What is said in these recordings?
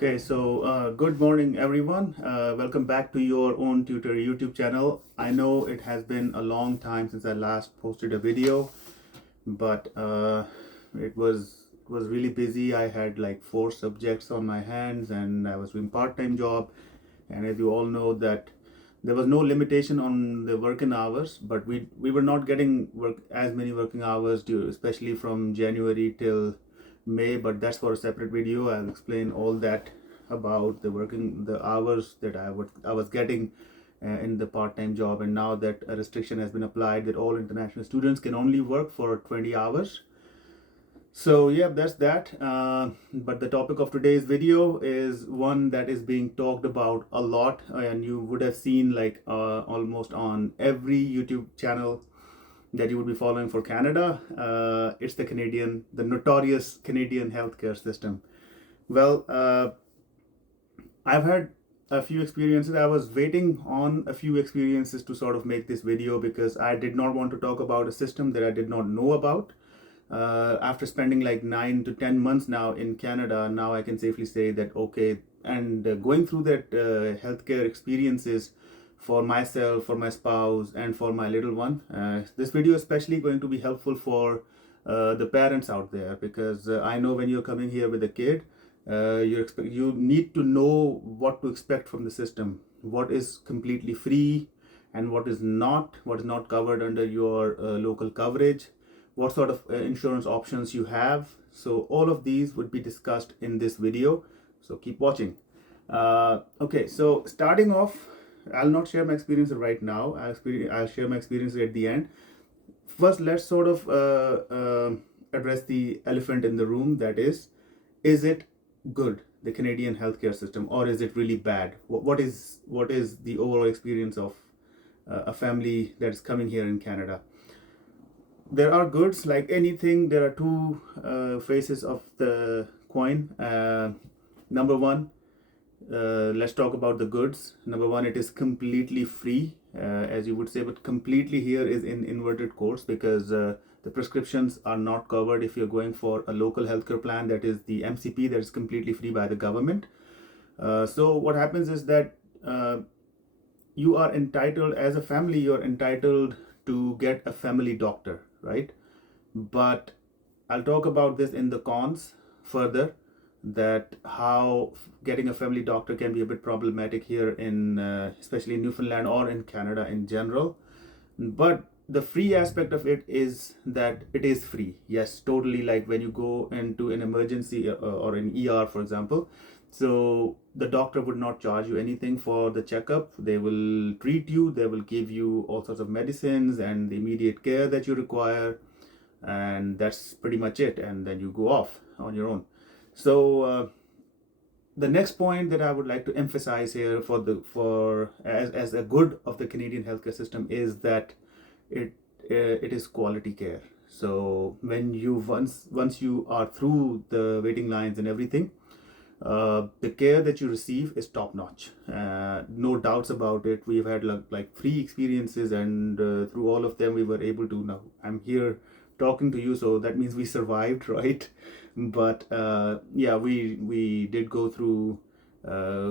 Okay, so good morning, everyone. Welcome back to your own tutor YouTube channel. I know it has been a long time since I last posted a video, but it was really busy. I had like 4 subjects on my hands, and I was doing part-time job. And as you all know, that there was no limitation on the working hours, but we were not getting as many working hours due, especially from January till May. But that's for a separate video. I'll explain all that about the hours that I was getting in the part-time job, and now that a restriction has been applied that all international students can only work for 20 hours. So yeah, that's that. But the topic of today's video is one that is being talked about a lot, and you would have seen like almost on every YouTube channel that you would be following for Canada. It's the notorious Canadian healthcare system. Well, I've had a few experiences. I was waiting on a few experiences to sort of make this video because I did not want to talk about a system that I did not know about. After spending like 9 to 10 months now in Canada, now I can safely say that okay, and going through that healthcare experiences for myself, for my spouse, and for my little one. This video is especially going to be helpful for the parents out there because I know when you're coming here with a kid, you need to know what to expect from the system, what is completely free and what is not covered under your local coverage, what sort of insurance options you have. So all of these would be discussed in this video, so keep watching. Okay, so starting off, I'll not share my experience right now. I'll share my experience at the end. First, let's sort of address the elephant in the room, that is it good, the Canadian healthcare system, or is it really bad? What is the overall experience of a family that's coming here in Canada? There are goods like anything. There are two faces of the coin. Number one, let's talk about the goods. Number one, it is completely free, as you would say, but completely here is in inverted quotes because the prescriptions are not covered if you're going for a local healthcare plan, that is the MCP, that is completely free by the government. So what happens is that you are entitled, as a family, you're entitled to get a family doctor, right? But I'll talk about this in the cons further, that how getting a family doctor can be a bit problematic here in especially in Newfoundland or in Canada in general. But the free aspect of it is that it is free. Yes, totally, like when you go into an emergency or an ER, for example. So the doctor would not charge you anything for the checkup. They will treat you, they will give you all sorts of medicines and the immediate care that you require, and that's pretty much it, and then you go off on your own. So the next point that I would like to emphasize here for as a good of the Canadian healthcare system is that it it is quality care. So when you once you are through the waiting lines and everything, the care that you receive is top notch. No doubts about it. We've had like 3 experiences, and through all of them, we were able to. Now I'm here talking to you, so that means we survived, right? But yeah, we did go through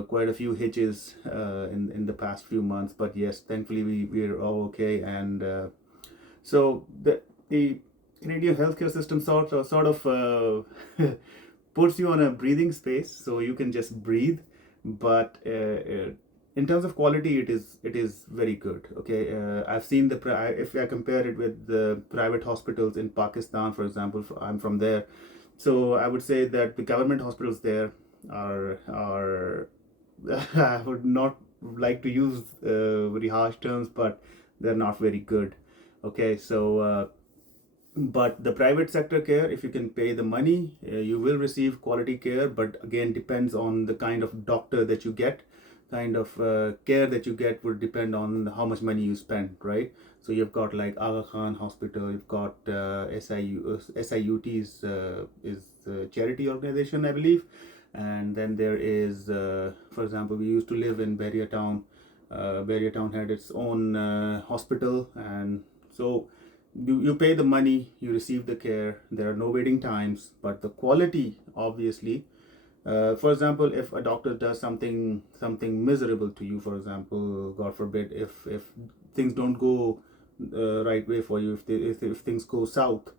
quite a few hitches in the past few months. But yes, thankfully we're all okay, and so the Canadian healthcare system sort of puts you on a breathing space, so you can just breathe. But in terms of quality, it is very good. Okay, I've seen if I compare it with the private hospitals in Pakistan, for example. I'm from there, so I would say that the government hospitals there are I would not like to use very harsh terms, but they're not very good. Okay, so but the private sector care, if you can pay the money, you will receive quality care, but again depends on the kind of doctor that you get. Kind of care that you get would depend on how much money you spend, right? So you've got like Aga Khan Hospital, you've got SIUT is a charity organization, I believe. And then there is for example, we used to live in Barrier-Town. Barrier-Town had its own hospital, and so you pay the money, you receive the care, there are no waiting times, but the quality obviously For example, if a doctor does something miserable to you, for example, God forbid, if things don't go right way for you, if things go south,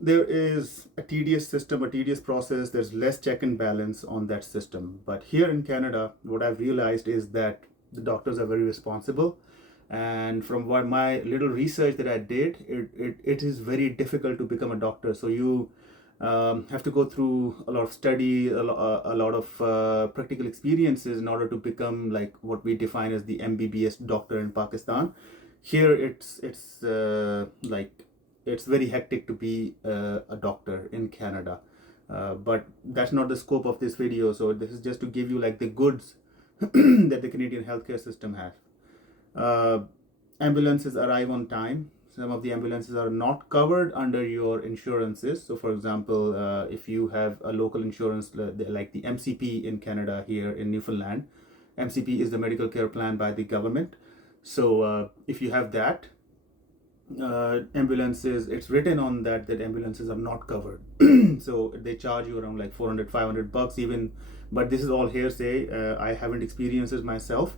there is a tedious system, a tedious process. There's less check and balance on that system. But here in Canada, what I've realized is that the doctors are very responsible. And from what my little research that I did, it is very difficult to become a doctor. So you have to go through a lot of study, a lot of practical experiences in order to become like what we define as the MBBS doctor in Pakistan. Here it's like it's very hectic to be a doctor in Canada. But that's not the scope of this video. So this is just to give you like the goods that the Canadian healthcare system has. Uh, Ambulances arrive on time. Some of the ambulances are not covered under your insurances. So, for example, if you have a local insurance like the MCP in Canada here in Newfoundland, MCP is the medical care plan by the government. So, if you have that, ambulances, it's written on that ambulances are not covered. So they charge you around like 400-500 bucks even, but this is all hearsay. I haven't experienced it myself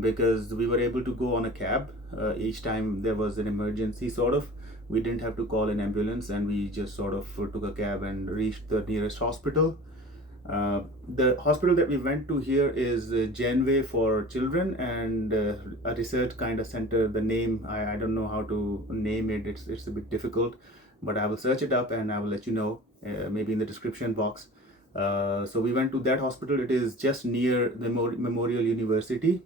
because we were able to go on a cab each time there was an emergency. Sort of, we didn't have to call an ambulance, and we just sort of took a cab and reached the nearest hospital. The hospital that we went to here is Janeway for children, and a research kind of center. The name, I don't know how to name it. It's a bit difficult, but I will search it up and I will let you know, maybe in the description box. So we went to that hospital. It is just near the Memorial University.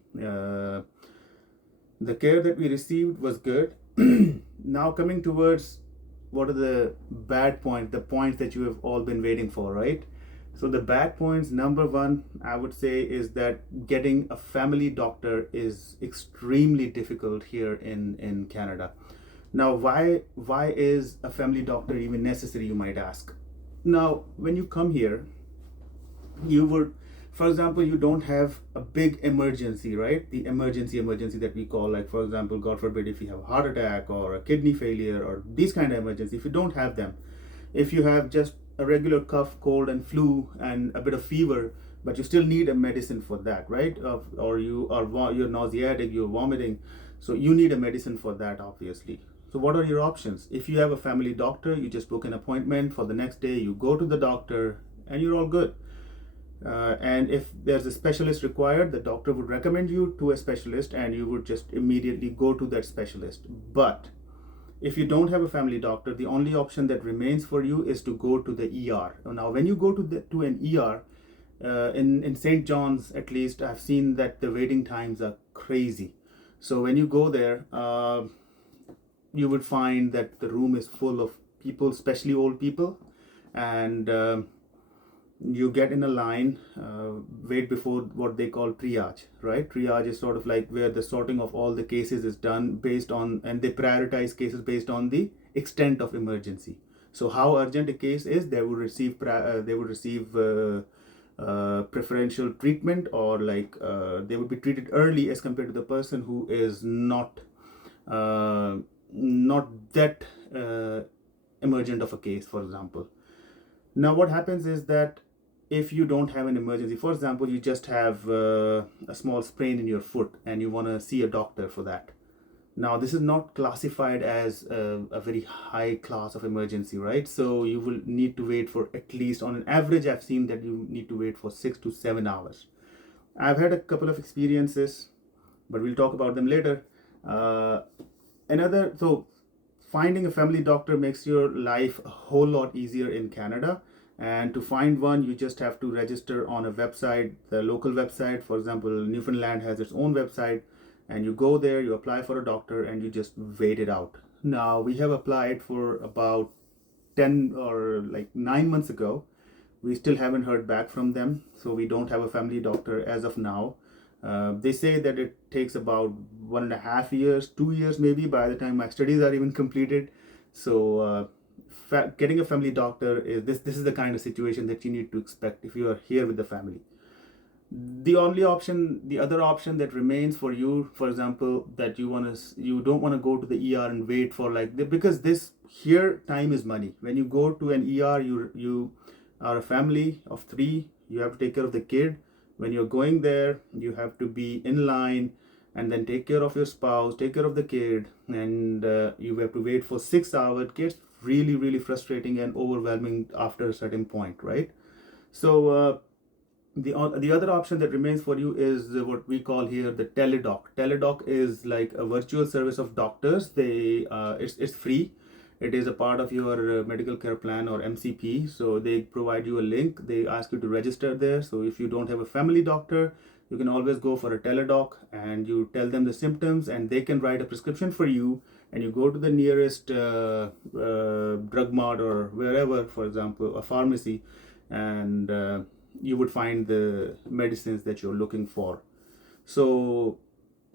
The care that we received was good. Now coming towards what are the bad points, the points that you have all been waiting for, right? So the bad points, number one, I would say, is that getting a family doctor is extremely difficult here in Canada. Now, why is a family doctor even necessary, you might ask? Now, when you come here, you would, for example, you don't have a big emergency, right? The emergency that we call, like, for example, God forbid, if you have a heart attack or a kidney failure or these kind of emergencies, if you don't have them, if you have just a regular cough, cold, and flu, and a bit of fever, but you still need a medicine for that, right? Or you're nauseatic, you're vomiting, so you need a medicine for that, obviously. So what are your options? If you have a family doctor, you just book an appointment for the next day. You go to the doctor, and you're all good. And if there's a specialist required, the doctor would recommend you to a specialist, and you would just immediately go to that specialist. But if you don't have a family doctor, the only option that remains for you is to go to the ER. Now, when you go to an ER, in St. John's, at least, I've seen that the waiting times are crazy. So when you go there, you would find that the room is full of people, especially old people, and you get in a line, wait before what they call triage, right? Triage is sort of like where the sorting of all the cases is done based on, and they prioritize cases based on the extent of emergency. So how urgent a case is, they would receive preferential treatment, or like they would be treated early as compared to the person who is not that emergent of a case, for example. Now what happens is that if you don't have an emergency, for example, you just have a small sprain in your foot and you want to see a doctor for that. Now, this is not classified as a very high class of emergency, right? So you will need to wait for, at least on an average, I've seen that you need to wait for 6 to 7 hours. I've had a couple of experiences, but we'll talk about them later. So finding a family doctor makes your life a whole lot easier in Canada. And to find one, you just have to register on a website, the local website. For example, Newfoundland has its own website, and you go there, you apply for a doctor, and you just wait it out. Now, we have applied for about 10 or like 9 months ago. We still haven't heard back from them, so we don't have a family doctor as of now. They say that it takes about 1.5 years, 2 years maybe, by the time my studies are even completed. So getting a family doctor is this is the kind of situation that you need to expect if you are here with the family. The other option that remains for you, for example, that you don't want to go to the ER and wait for because this here time is money. When you go to an ER, you are a family of 3, You have to take care of the kid. When you're going there, you have to be in line and then take care of your spouse, take care of the kid, and you have to wait for 6 hours. It gets really, really frustrating and overwhelming after a certain point, right? So the other option that remains for you is what we call here the teledoc. Teledoc is like a virtual service of doctors. It's free. It is a part of your medical care plan or MCP. So they provide you a link. They ask you to register there. So if you don't have a family doctor, you can always go for a teledoc and you tell them the symptoms and they can write a prescription for you, and you go to the nearest drug mart or wherever, for example, a pharmacy, and you would find the medicines that you're looking for. So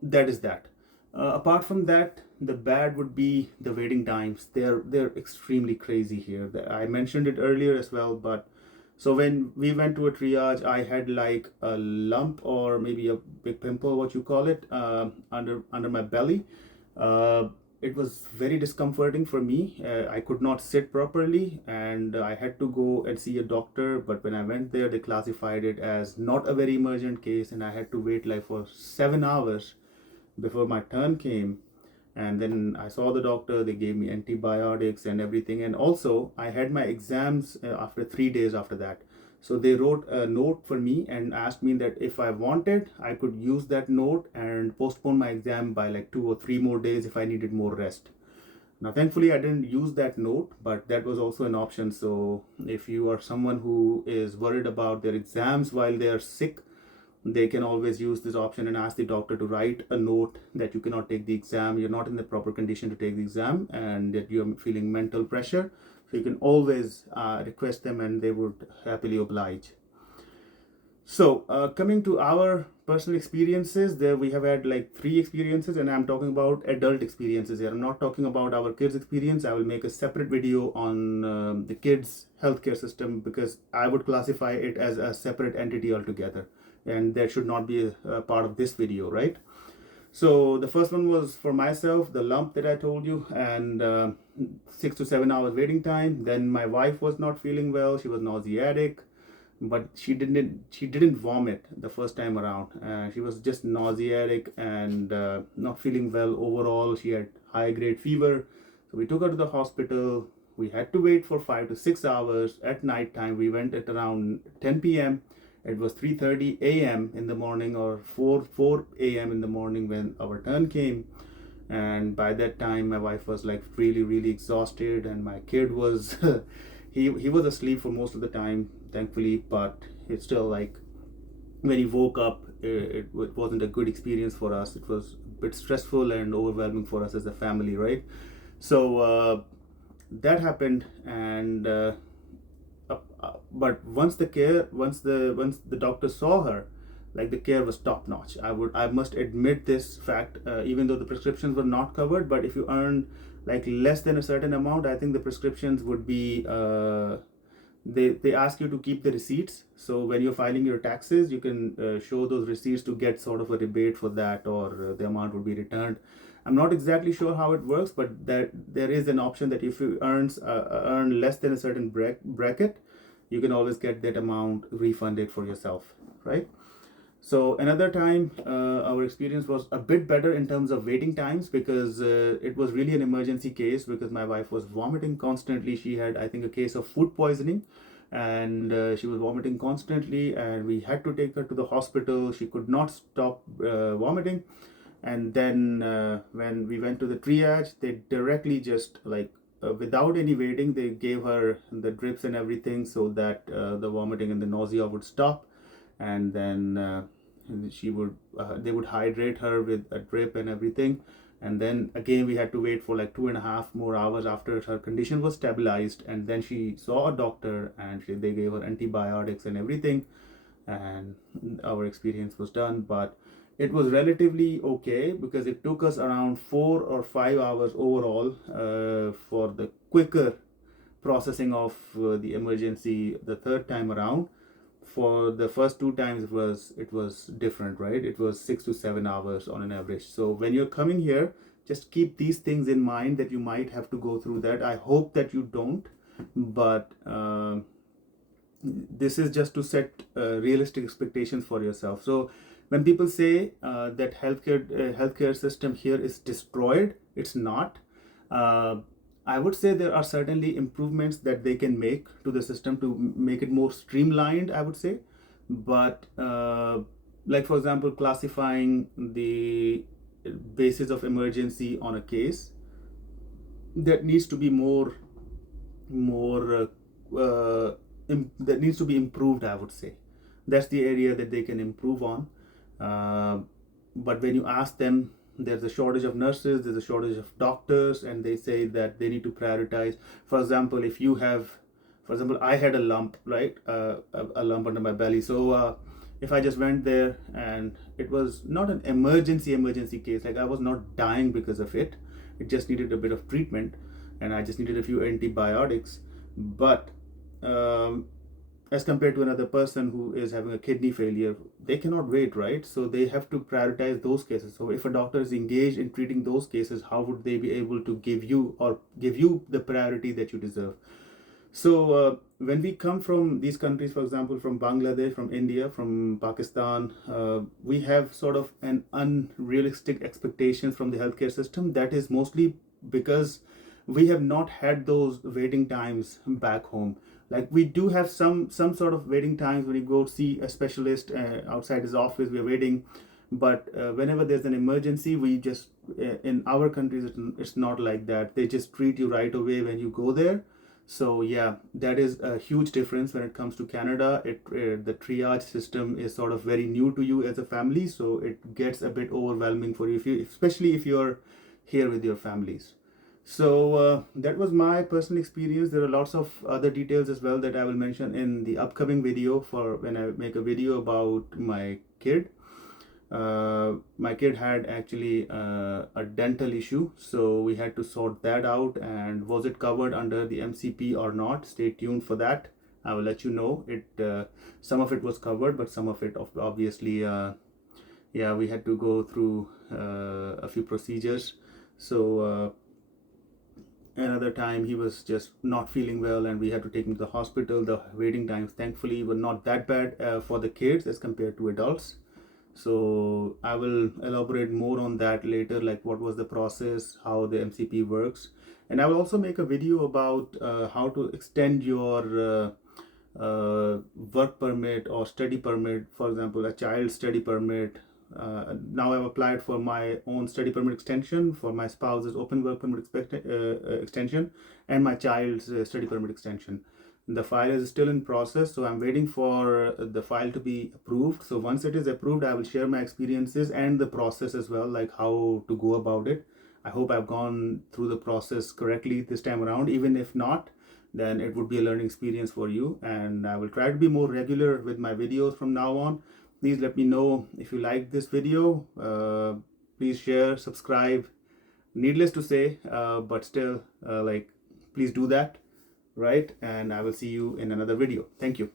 that is that. Apart from that, the bad would be the waiting times. They're extremely crazy here. I mentioned it earlier as well, but so when we went to a triage, I had like a lump or maybe a big pimple, what you call it, under my belly. It was very discomforting for me. I could not sit properly and I had to go and see a doctor. But when I went there, they classified it as not a very emergent case, and I had to wait like for 7 hours before my turn came. And then I saw the doctor, they gave me antibiotics and everything. And also, I had my exams after 3 days after that. So they wrote a note for me and asked me that if I wanted, I could use that note and postpone my exam by like 2 or 3 more days if I needed more rest. Now, thankfully, I didn't use that note, but that was also an option. So if you are someone who is worried about their exams while they are sick, they can always use this option and ask the doctor to write a note that you cannot take the exam, you're not in the proper condition to take the exam, and that you're feeling mental pressure. So you can always request them and they would happily oblige. So coming to our personal experiences, there we have had like 3 experiences, and I'm talking about adult experiences here. I'm not talking about our kids' experience. I will make a separate video on the kids' healthcare system because I would classify it as a separate entity altogether, and that should not be a part of this video, right? So the first one was for myself, the lump that I told you, and 6 to 7 hours waiting time. Then my wife was not feeling well. She was nauseatic, but she didn't vomit the first time around. She was just nauseatic and not feeling well overall. She had high grade fever. So we took her to the hospital. We had to wait for 5 to 6 hours at night time. We went at around 10 p.m. It was 3:30 a.m. in the morning or 4 a.m. in the morning when our turn came. And by that time, my wife was like really, really exhausted, and my kid was he was asleep for most of the time, thankfully. But it's still like when he woke up, it wasn't a good experience for us. It was a bit stressful and overwhelming for us as a family, right? So that happened, and but once the doctor saw her, like the care was top notch. I must admit this fact, even though the prescriptions were not covered. But if you earn like less than a certain amount, I think the prescriptions would be they ask you to keep the receipts. So when you're filing your taxes, you can show those receipts to get sort of a rebate for that, or the amount would be returned. I'm not exactly sure how it works, but there is an option that if you earn less than a certain bracket, you can always get that amount refunded for yourself, right? So another time, our experience was a bit better in terms of waiting times because it was really an emergency case because my wife was vomiting constantly. She had, I think, a case of food poisoning, and she was vomiting constantly, and we had to take her to the hospital. She could not stop vomiting. And then when we went to the triage, they directly just like without any waiting, they gave her the drips and everything so that the vomiting and the nausea would stop. And then they would hydrate her with a drip and everything. And then again, we had to wait for like 2.5 more hours after her condition was stabilized. And then she saw a doctor, and they gave her antibiotics and everything. And our experience was done. But it was relatively okay because it took us around 4 or 5 hours overall for the quicker processing of the emergency the third time around. For the first 2 times, it was different, right? It was 6 to 7 hours on an average. So when you're coming here, just keep these things in mind that you might have to go through that. I hope that you don't, but this is just to set realistic expectations for yourself. So when people say that healthcare system here is destroyed, it's not. I would say there are certainly improvements that they can make to the system to make it more streamlined, I would say. But like for example, classifying the basis of emergency on a case, that needs to be more that needs to be improved, I would say. That's the area that they can improve on. But when you ask them, there's a shortage of nurses, there's a shortage of doctors, and they say that they need to prioritize. For example, I had a lump, right? A lump under my belly. So if I just went there and it was not an emergency case, like I was not dying because of it, it just needed a bit of treatment, and I just needed a few antibiotics. But as compared to another person who is having a kidney failure, they cannot wait, right? So they have to prioritize those cases. So if a doctor is engaged in treating those cases, how would they be able to give you the priority that you deserve? So when we come from these countries, for example, from Bangladesh, from India, from Pakistan, we have sort of an unrealistic expectations from the healthcare system. That is mostly because we have not had those waiting times back home. Like we do have some sort of waiting times when you go see a specialist outside his office, we're waiting. But whenever there's an emergency, we just in our countries it's not like that. They just treat you right away when you go there. So yeah, that is a huge difference when it comes to Canada. The triage system is sort of very new to you as a family, so it gets a bit overwhelming for you, especially if you're here with your families. So that was my personal experience. There are lots of other details as well that I will mention in the upcoming video for when I make a video about my kid. My kid had actually a dental issue, so we had to sort that out, and was it covered under the MCP or not? Stay tuned for that. I will let you know. Some of it was covered, but some of it obviously yeah, we had to go through a few procedures. So another time he was just not feeling well and we had to take him to the hospital. The waiting times thankfully were not that bad for the kids as compared to adults. So I will elaborate more on that later, like what was the process, how the MCP works. And I will also make a video about how to extend your work permit or study permit. For example, a child study permit. Now I've applied for my own study permit extension, for my spouse's open work permit extension, and my child's study permit extension. The file is still in process, so I'm waiting for the file to be approved. So once it is approved, I will share my experiences and the process as well, like how to go about it. I hope I've gone through the process correctly this time around. Even if not, then it would be a learning experience for you, and I will try to be more regular with my videos from now on. Please let me know if you like this video. Please share, subscribe. Needless to say, but still, please do that, right? And I will see you in another video. Thank you.